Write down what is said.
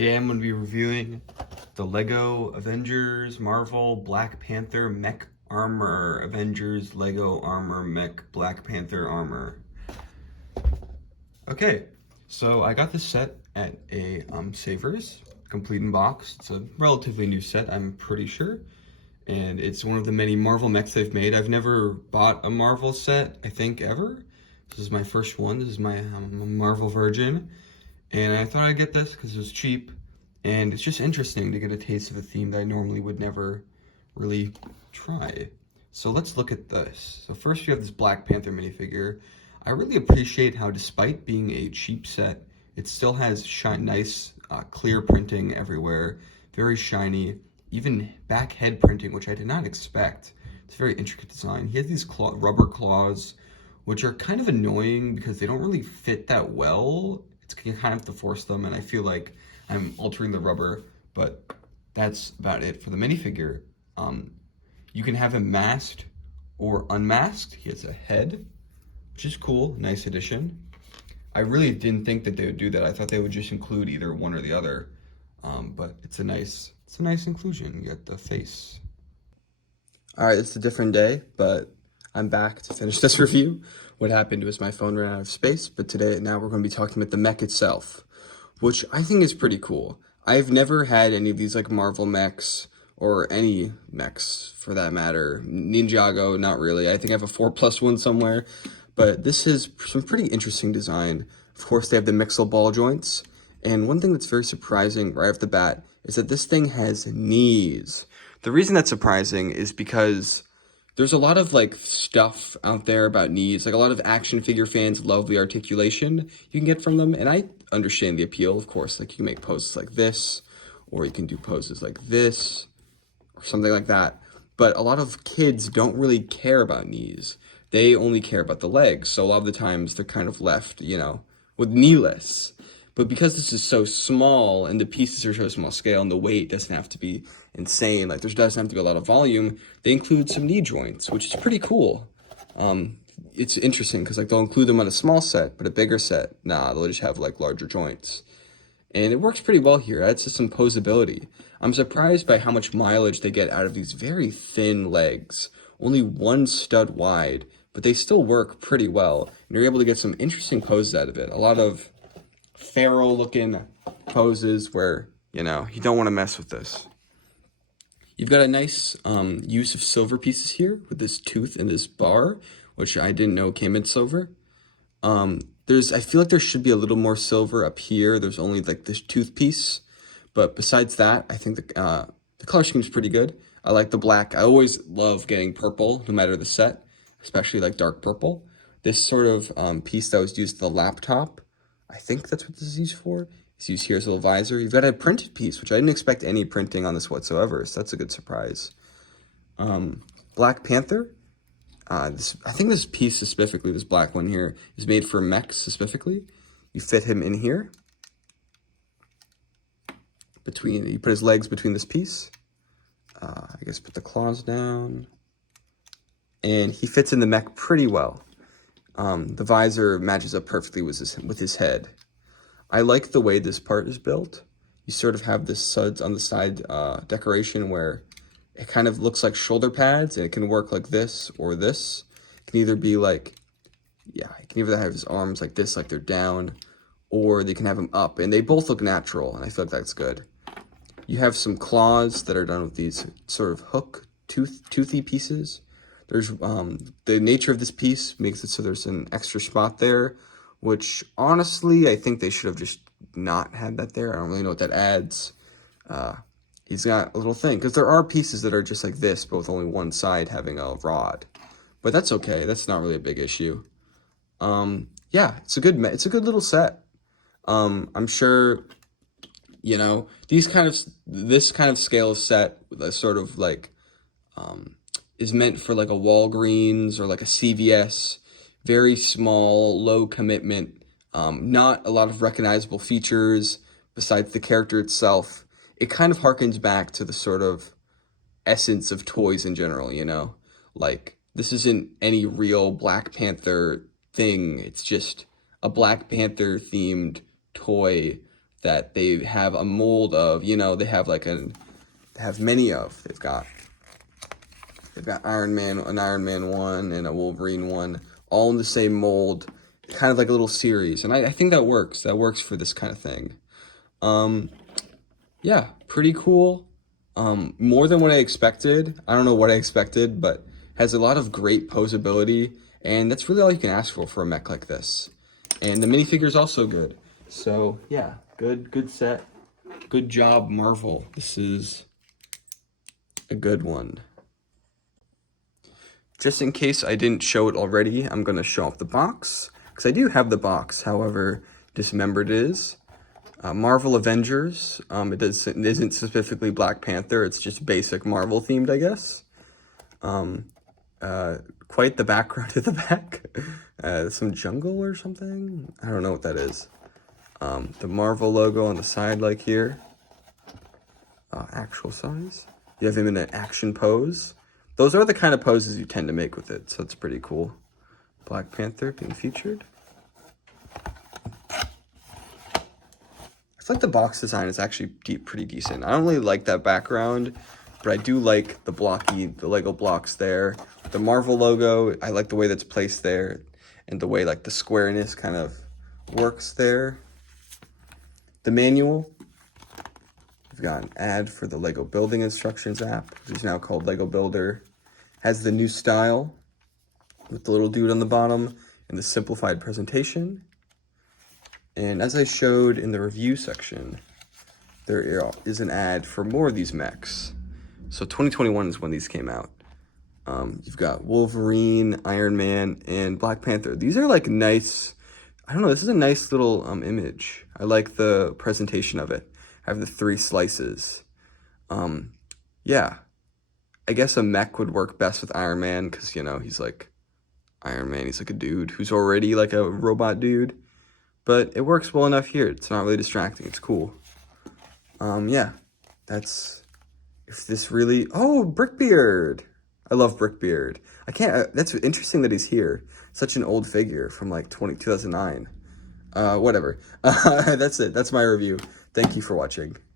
Today I'm going to be reviewing the Lego Avengers Marvel Black Panther Mech Armor. Avengers Lego Armor Mech Black Panther Armor. Okay, so I got this set at a Savers, complete in box. It's a relatively new set, I'm pretty sure. And it's one of the many Marvel mechs they've made. I've never bought a Marvel set, I think, ever. This is my first one. This is my Marvel Virgin. And I thought I'd get this because it was cheap. And it's just interesting to get a taste of a theme that I normally would never really try. So let's look at this. So first you have this Black Panther minifigure. I really appreciate how, despite being a cheap set, it still has nice clear printing everywhere. Very shiny. Even back head printing, which I did not expect. It's a very intricate design. He has these rubber claws, which are kind of annoying because they don't really fit that well. You kind of have to force them, and I feel like I'm altering the rubber, but that's about it for the minifigure. You can have him masked or unmasked. He has a head, which is cool, nice addition. I really didn't think that they would do that. I thought they would just include either one or the other, but it's a nice inclusion. You got the face. All right, it's a different day, but I'm back to finish this review. What happened was my phone ran out of space, but now we're going to be talking about the mech itself, which I think is pretty cool. I've never had any of these like Marvel mechs, or any mechs for that matter. Ninjago, not really. I think I have a 4+1 somewhere, but this is some pretty interesting design. Of course, they have the Mixel ball joints, and one thing that's very surprising right off the bat is that this thing has knees. The reason that's surprising is because there's a lot of like stuff out there about knees. Like a lot of action figure fans love the articulation you can get from them, and I understand the appeal, of course. Like you can make poses like this, or you can do poses like this, or something like that. But a lot of kids don't really care about knees. They only care about the legs. So a lot of the times they're kind of left, with kneeless. But because this is so small and the pieces are so small scale and the weight doesn't have to be insane, like there doesn't have to be a lot of volume, they include some knee joints, which is pretty cool. It's interesting because like they'll include them on a small set, but a bigger set, nah, they'll just have like larger joints. And it works pretty well here. Adds to some posability. I'm surprised by how much mileage they get out of these very thin legs. Only one stud wide, but they still work pretty well. And you're able to get some interesting poses out of it. A lot of pharaoh looking poses where, you don't want to mess with this. You've got a nice use of silver pieces here with this tooth and this bar, which I didn't know came in silver. I feel like there should be a little more silver up here. There's only like this tooth piece, but besides that, I think the color scheme is pretty good. I like the black. I always love getting purple, no matter the set, especially like dark purple. This sort of piece that was used to the laptop, I think that's what this is used for. It's used here as a little visor. You've got a printed piece, which I didn't expect any printing on this whatsoever, so that's a good surprise. Black Panther. I think this piece specifically, this black one here, is made for mechs specifically. You fit him in here. You put his legs between this piece. I guess put the claws down. And he fits in the mech pretty well. The visor matches up perfectly with his head. I like the way this part is built. You sort of have this suds on the side decoration where it kind of looks like shoulder pads, and it can work like this or this. It can either be like, you can either have his arms like this, like they're down, or they can have them up, and they both look natural, and I feel like that's good. You have some claws that are done with these sort of toothy pieces. There's the nature of this piece makes it so there's an extra spot there, which honestly, I think they should have just not had that there. I don't really know what that adds. He's got a little thing, because there are pieces that are just like this, but with only one side having a rod. But that's okay. That's not really a big issue. Yeah, it's a good little set. I'm sure, this kind of scale set with sort of like is meant for like a Walgreens or like a CVS. Very small, low commitment, not a lot of recognizable features besides the character itself. It kind of harkens back to the sort of essence of toys in general, Like, this isn't any real Black Panther thing. It's just a Black Panther themed toy that they have a mold of, you know, they have like they have many of. They've got Iron Man, an Iron Man one and a Wolverine one, all in the same mold, kind of like a little series. And I think that works. That works for this kind of thing. Yeah, pretty cool. More than what I expected. I don't know what I expected, but has a lot of great posability, and that's really all you can ask for a mech like this. And the minifigure is also good. So yeah, good set. Good job, Marvel. This is a good one. Just in case I didn't show it already, I'm gonna show off the box, because I do have the box, however dismembered it is. Marvel Avengers. It isn't specifically Black Panther. It's just basic Marvel themed, I guess. Quite the background at the back. Some jungle or something. I don't know what that is. The Marvel logo on the side, like here. Actual size. You have him in an action pose. Those are the kind of poses you tend to make with it, so it's pretty cool. Black Panther being featured. I feel like the box design is actually pretty decent. I don't really like that background, but I do like the Lego blocks there. The Marvel logo, I like the way that's placed there, and the way like the squareness kind of works there. The manual, we've got an ad for the Lego Building Instructions app, which is now called Lego Builder. Has the new style with the little dude on the bottom and the simplified presentation. And as I showed in the review section, there is an ad for more of these mechs. So 2021 is when these came out. You've got Wolverine, Iron Man, and Black Panther. These are like nice, I don't know, this is a nice little image. I like the presentation of it. I have the 3 slices. Yeah, I guess a mech would work best with Iron Man because, you know, he's like Iron Man. He's like a dude who's already like a robot dude. But it works well enough here. It's not really distracting. It's cool. Yeah, that's, if this really, oh, Brickbeard. I love Brickbeard. I can't, that's interesting that he's here. Such an old figure from like 2009. Whatever. That's it. That's my review. Thank you for watching.